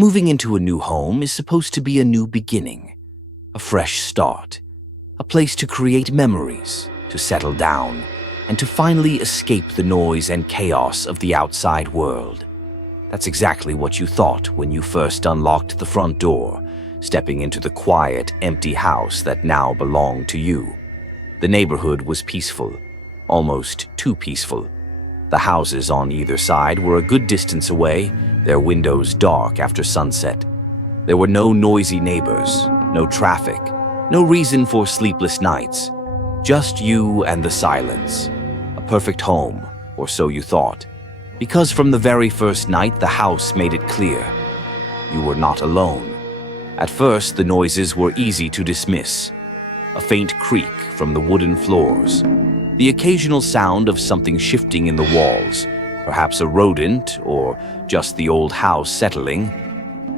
Moving into a new home is supposed to be a new beginning, a fresh start, a place to create memories, to settle down, and to finally escape the noise and chaos of the outside world. That's exactly what you thought when you first unlocked the front door, stepping into the quiet, empty house that now belonged to you. The neighborhood was peaceful, almost too peaceful. The houses on either side were a good distance away, their windows dark after sunset. There were no noisy neighbors, no traffic, no reason for sleepless nights. Just you and the silence. A perfect home, or so you thought. Because from the very first night, the house made it clear. You were not alone. At first, the noises were easy to dismiss. A faint creak from the wooden floors. The occasional sound of something shifting in the walls, perhaps a rodent or just the old house settling.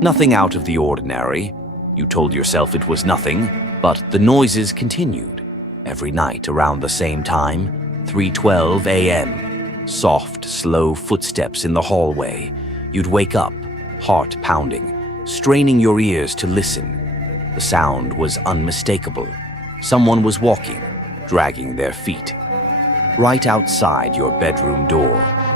Nothing out of the ordinary. You told yourself it was nothing, but the noises continued. Every night around the same time, 3:12 a.m. Soft, slow footsteps in the hallway. You'd wake up, heart pounding, straining your ears to listen. The sound was unmistakable. Someone was walking, dragging their feet. Right outside your bedroom door.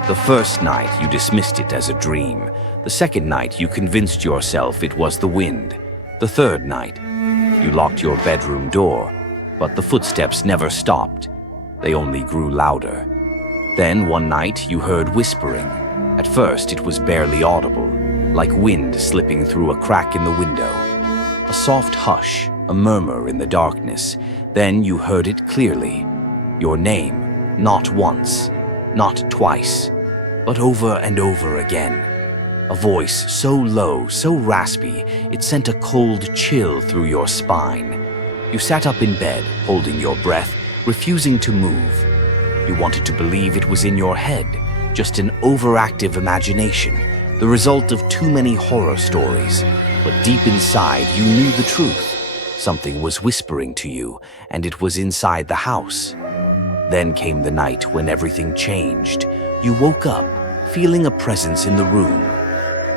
The first night you dismissed it as a dream. The second night you convinced yourself it was the wind. The third night, you locked your bedroom door, but the footsteps never stopped. They only grew louder. Then one night you heard whispering. At first it was barely audible, like wind slipping through a crack in the window. A soft hush, a murmur in the darkness. Then you heard it clearly. Your name. Not once, not twice, but over and over again. A voice so low, so raspy, it sent a cold chill through your spine. You sat up in bed, holding your breath, refusing to move. You wanted to believe it was in your head, just an overactive imagination, the result of too many horror stories. But deep inside, you knew the truth. Something was whispering to you, and it was inside the house. Then came the night when everything changed. You woke up, feeling a presence in the room.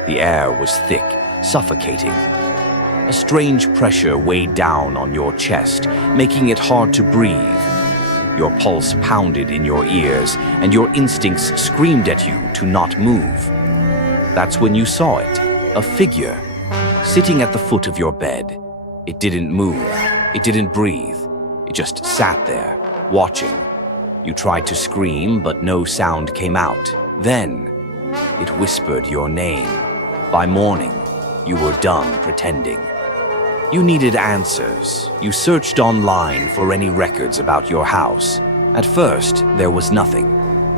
The air was thick, suffocating. A strange pressure weighed down on your chest, making it hard to breathe. Your pulse pounded in your ears, and your instincts screamed at you to not move. That's when you saw it, a figure, sitting at the foot of your bed. It didn't move, it didn't breathe. It just sat there, watching. You tried to scream, but no sound came out. Then, it whispered your name. By morning, you were done pretending. You needed answers. You searched online for any records about your house. At first, there was nothing.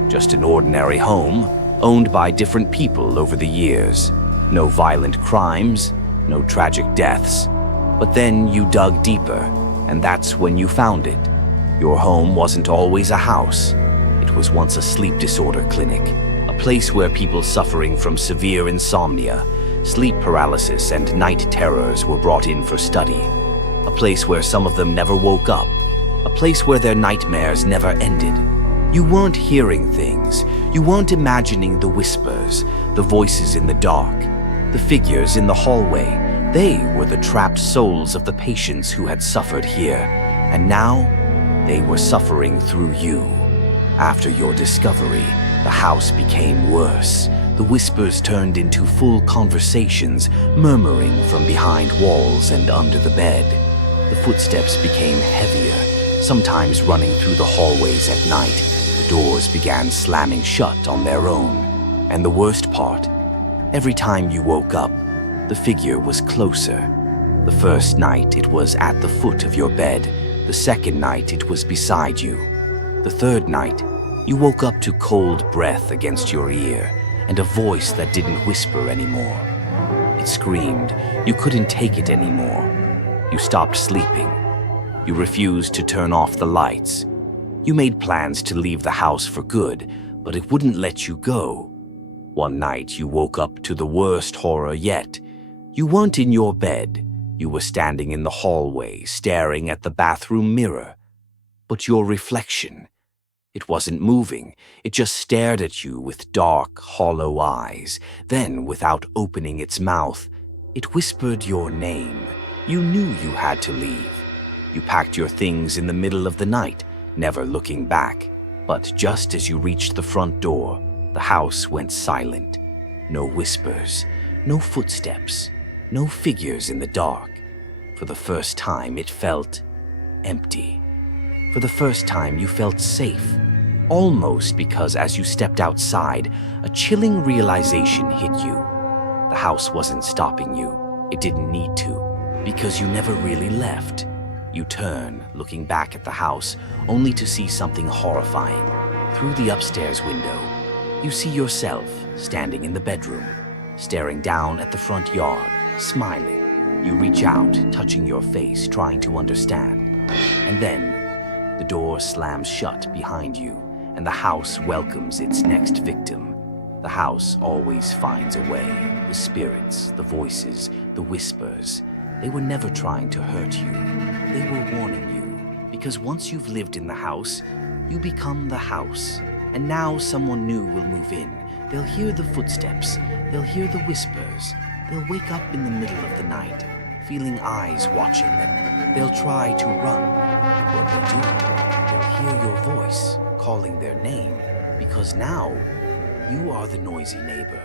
Just an ordinary home, owned by different people over the years. No violent crimes, no tragic deaths. But then you dug deeper, and that's when you found it. Your home wasn't always a house. It was once a sleep disorder clinic, a place where people suffering from severe insomnia, sleep paralysis, and night terrors were brought in for study. A place where some of them never woke up. A place where their nightmares never ended. You weren't hearing things. You weren't imagining the whispers, the voices in the dark, the figures in the hallway. They were the trapped souls of the patients who had suffered here. And now, they were suffering through you. After your discovery, the house became worse. The whispers turned into full conversations, murmuring from behind walls and under the bed. The footsteps became heavier, sometimes running through the hallways at night. The doors began slamming shut on their own. And the worst part, every time you woke up, the figure was closer. The first night it was at the foot of your bed. The second night it was beside you. The third night, you woke up to cold breath against your ear and a voice that didn't whisper anymore. It screamed. You couldn't take it anymore. You stopped sleeping. You refused to turn off the lights. You made plans to leave the house for good, but it wouldn't let you go. One night you woke up to the worst horror yet. You weren't in your bed. You were standing in the hallway, staring at the bathroom mirror. But your reflection, it wasn't moving. It just stared at you with dark, hollow eyes. Then, without opening its mouth, It whispered your name. You knew you had to leave. You packed your things in the middle of the night, never looking back. But just as you reached the front door, the house went silent. No whispers, no footsteps, no figures in the dark. For the first time, it felt empty. For the first time, you felt safe. Almost because as you stepped outside, a chilling realization hit you. The house wasn't stopping you. It didn't need to, because you never really left. You turn, looking back at the house, only to see something horrifying. Through the upstairs window, you see yourself standing in the bedroom, staring down at the front yard, smiling. You reach out, touching your face, trying to understand. And then, the door slams shut behind you, and the house welcomes its next victim. The house always finds a way. The spirits, the voices, the whispers, they were never trying to hurt you. They were warning you, because once you've lived in the house, you become the house. And now someone new will move in. They'll hear the footsteps. They'll hear the whispers. They'll wake up in the middle of the night, feeling eyes watching them. They'll try to run. And when they do, they'll hear your voice calling their name, because now you are the noisy neighbor.